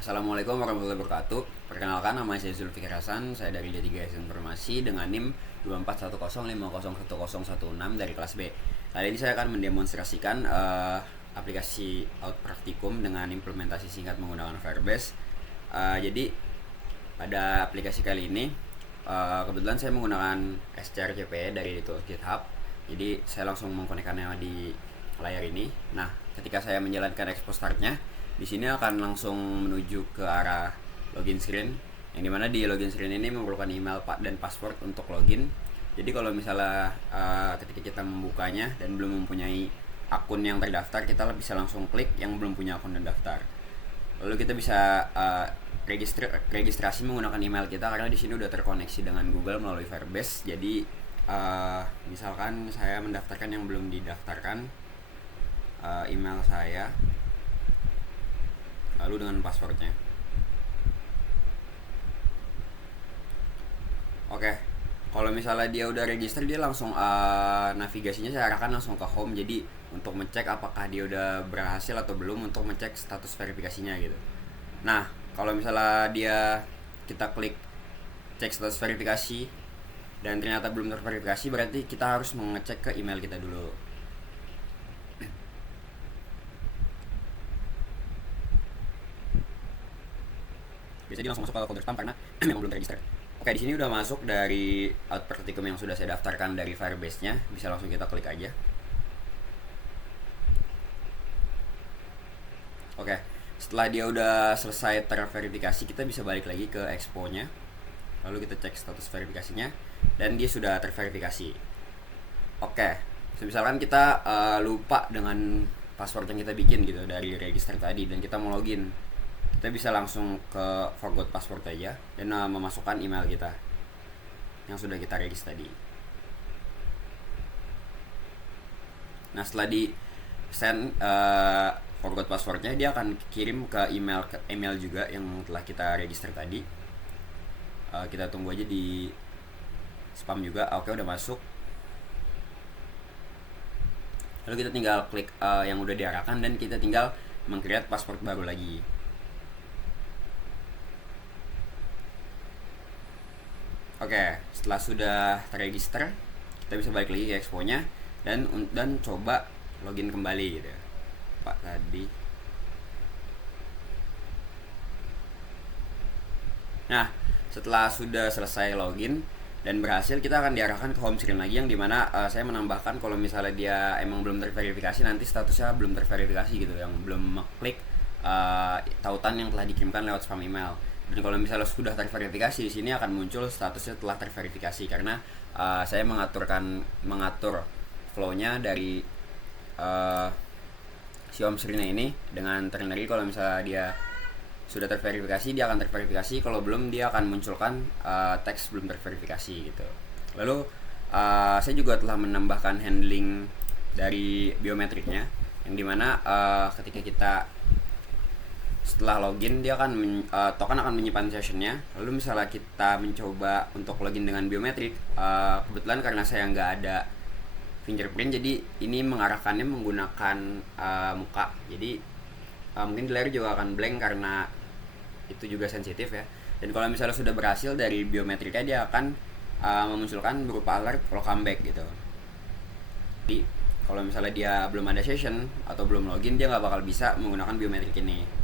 Assalamualaikum warahmatullahi wabarakatuh. Perkenalkan, nama saya Zulfikar Hasan. Saya dari D3S Informasi dengan NIM 2410501016 dari kelas B. Kali ini saya akan mendemonstrasikan aplikasi Out Practicum dengan implementasi singkat menggunakan Firebase. Jadi pada aplikasi kali ini kebetulan saya menggunakan strcpy dari tools GitHub. Jadi saya langsung mengkonekkannya di layar ini. Nah, ketika saya menjalankan expose startnya, di sini akan langsung menuju ke arah login screen, yang dimana di login screen ini memerlukan email dan password untuk login. Jadi kalau misalnya ketika kita membukanya dan belum mempunyai akun yang terdaftar, kita bisa langsung klik yang belum punya akun terdaftar. Lalu kita bisa registrasi menggunakan email kita, karena di sini udah terkoneksi dengan Google melalui Firebase. Jadi misalkan saya mendaftarkan yang belum didaftarkan, email saya lalu dengan passwordnya. Oke, kalau misalnya dia udah register, dia langsung navigasinya saya arahkan langsung ke home. Jadi untuk ngecek apakah dia udah berhasil atau belum, untuk ngecek status verifikasinya gitu. Nah, kalau misalnya kita klik cek status verifikasi dan ternyata belum terverifikasi, berarti kita harus mengecek ke email kita dulu. Biasanya dia langsung masuk ke folder spam karena memang belum terregister. Oke, di sini udah masuk dari Out Practicum yang sudah saya daftarkan dari Firebase-nya. Bisa langsung kita klik aja. Oke, setelah dia udah selesai terverifikasi, kita bisa balik lagi ke expo-nya. Lalu kita cek status verifikasinya dan dia sudah terverifikasi. Oke, misalkan kita lupa dengan password yang kita bikin gitu dari register tadi dan kita mau login, kita bisa langsung ke forgot password aja dan memasukkan email kita yang sudah kita register tadi. Nah, setelah di send forgot passwordnya, dia akan kirim ke email juga yang telah kita register tadi. Kita tunggu aja di spam juga. Oke, udah masuk. Lalu kita tinggal klik yang udah diarahkan dan kita tinggal meng-create password baru lagi. Oke, setelah sudah terregister, kita bisa balik lagi ke expo-nya dan coba login kembali gitu ya. Pak tadi. Nah, setelah sudah selesai login dan berhasil, kita akan diarahkan ke home screen lagi, yang dimana saya menambahkan kalau misalnya dia emang belum terverifikasi, nanti statusnya belum terverifikasi gitu, yang belum mengklik tautan yang telah dikirimkan lewat spam email. Dan kalau misalnya sudah terverifikasi, di sini akan muncul statusnya telah terverifikasi, karena saya mengatur flow-nya dari si home screen ini dengan ternary. Kalau misalnya dia sudah terverifikasi, dia akan terverifikasi. Kalau belum, dia akan munculkan teks belum terverifikasi gitu. Lalu saya juga telah menambahkan handling dari biometriknya, yang dimana ketika kita setelah login, dia akan token akan menyimpan sessionnya. Lalu misalnya kita mencoba untuk login dengan biometrik, kebetulan karena saya nggak ada fingerprint, jadi ini mengarahkannya menggunakan muka. Jadi mungkin di layar juga akan blank karena itu juga sensitif ya. Dan kalau misalnya sudah berhasil dari biometriknya, dia akan memunculkan berupa alert welcome back gitu. Jadi kalau misalnya dia belum ada session atau belum login, dia nggak bakal bisa menggunakan biometrik ini.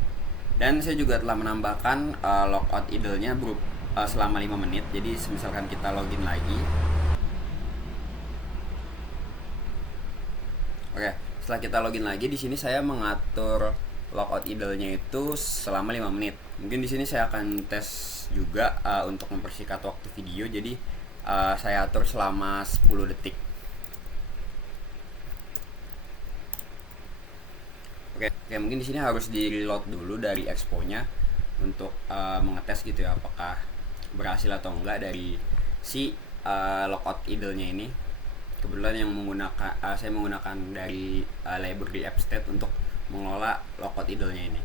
Dan saya juga telah menambahkan logout idle-nya selama 5 menit. Jadi misalkan kita login lagi. Oke, setelah kita login lagi, di sini saya mengatur logout idle-nya itu selama 5 menit. Mungkin di sini saya akan tes juga untuk mempersingkat waktu video. Jadi saya atur selama 10 detik. Oke, mungkin di sini harus di-reload dulu dari expo-nya untuk mengetes gitu ya, apakah berhasil atau enggak dari si logout idle-nya ini. Kebetulan saya menggunakan dari library AppState untuk mengelola logout idle-nya ini.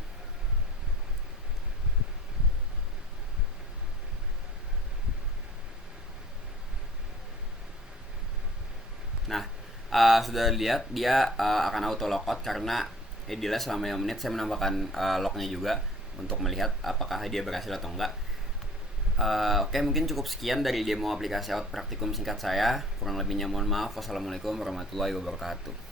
Nah, sudah lihat dia akan auto logout karena idealnya selama 5 menit. Saya menambahkan lognya juga. untuk melihat apakah dia berhasil atau enggak. Oke, mungkin cukup sekian dari demo aplikasi Out praktikum singkat saya. Kurang lebihnya mohon maaf. Wassalamualaikum warahmatullahi wabarakatuh.